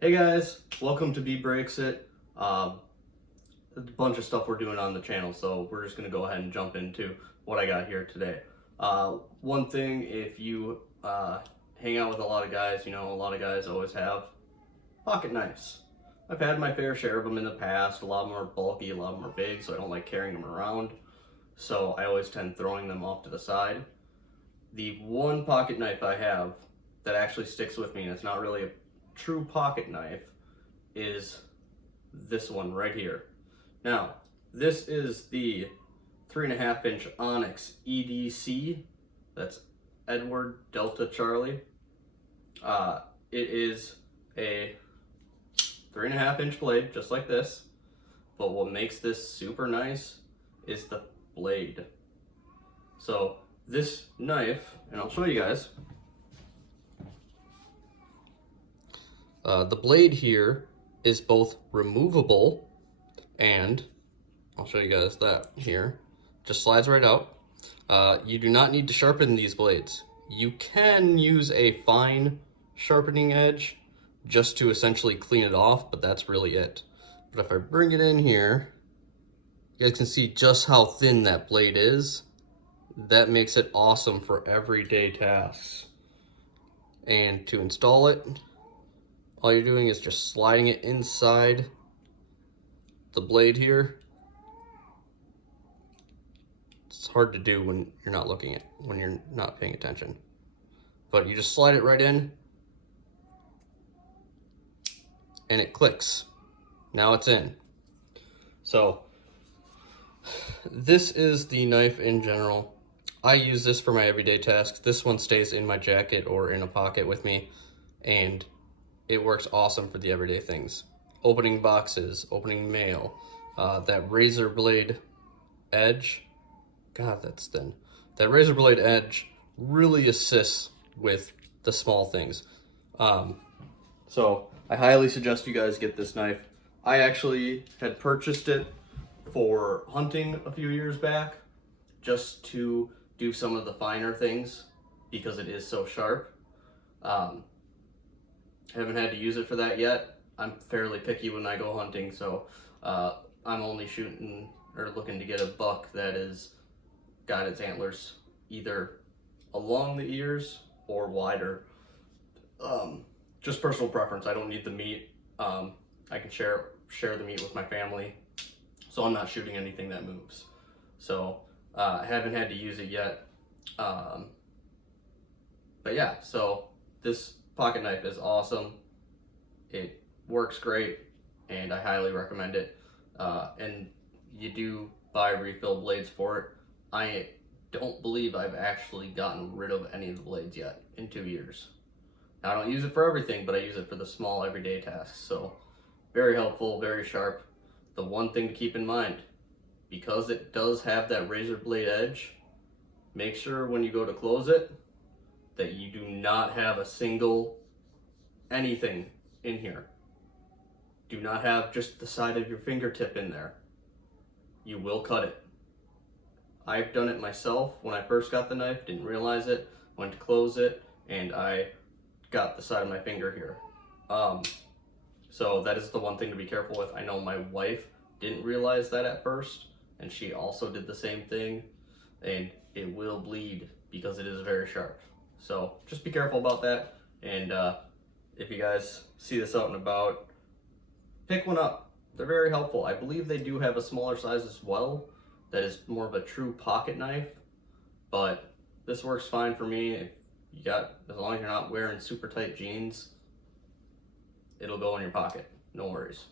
Hey guys, welcome to B Breaks It. A bunch of stuff we're doing on the channel, so we're just gonna go ahead and jump into what I got here today. One thing, if you hang out with a lot of guys, you know a lot of guys always have pocket knives. I've had my fair share of them in the past. A lot of them are bulky, a lot of them are big, so I don't like carrying them around. So I always tend throwing them off to the side. The one pocket knife I have that actually sticks with me, and it's not really a true pocket knife, is this one right here. Now, this is the 3.5-inch Onyx EDC. That's Edward Delta Charlie. It is a 3.5-inch blade, just like this. But what makes this super nice is the blade. So this knife, and I'll show you guys. The blade here is both removable, and I'll show you guys that here. Just slides right out. You do not need to sharpen these blades. You can use a fine sharpening edge just to essentially clean it off, but that's really it. But if I bring it in here, you guys can see just how thin that blade is. That makes it awesome for everyday tasks. And to install it, all you're doing is just sliding it inside the blade here. It's hard to do when you're not looking at, when you're not paying attention. But you just slide it right in and it clicks. Now it's in. So this is the knife in general. I use this for my everyday tasks. This one stays in my jacket or in a pocket with me, and it works awesome for the everyday things. Opening boxes, opening mail, that razor blade edge, God, that's thin. That razor blade edge really assists with the small things. So I highly suggest you guys get this knife. I actually had purchased it for hunting a few years back, just to do some of the finer things because it is so sharp. Haven't had to use it for that yet. I'm fairly picky when I go hunting, so I'm only shooting or looking to get a buck that is got its antlers either along the ears or wider. Just personal preference. I don't need the meat. I can share the meat with my family, so I'm not shooting anything that moves. So I haven't had to use it yet. But yeah, so this pocket knife is awesome. It works great, and I highly recommend it. And you do buy refill blades for it. I don't believe I've actually gotten rid of any of the blades yet in 2 years. Now, I don't use it for everything, but I use it for the small everyday tasks. So very helpful, very sharp. The one thing to keep in mind, because it does have that razor blade edge, make sure when you go to close it that you do not have a single anything in here. Do not have just the side of your fingertip in there. You will cut it. I've done it myself when I first got the knife, didn't realize it, went to close it, and I got the side of my finger here. So that is the one thing to be careful with. I know my wife didn't realize that at first, and she also did the same thing, and it will bleed because it is very sharp. So just be careful about that, and if you guys see this out and about, pick one up. They're very helpful. I believe they do have a smaller size as well that is more of a true pocket knife, but this works fine for me. If you got, as long as you're not wearing super tight jeans, it'll go in your pocket, no worries.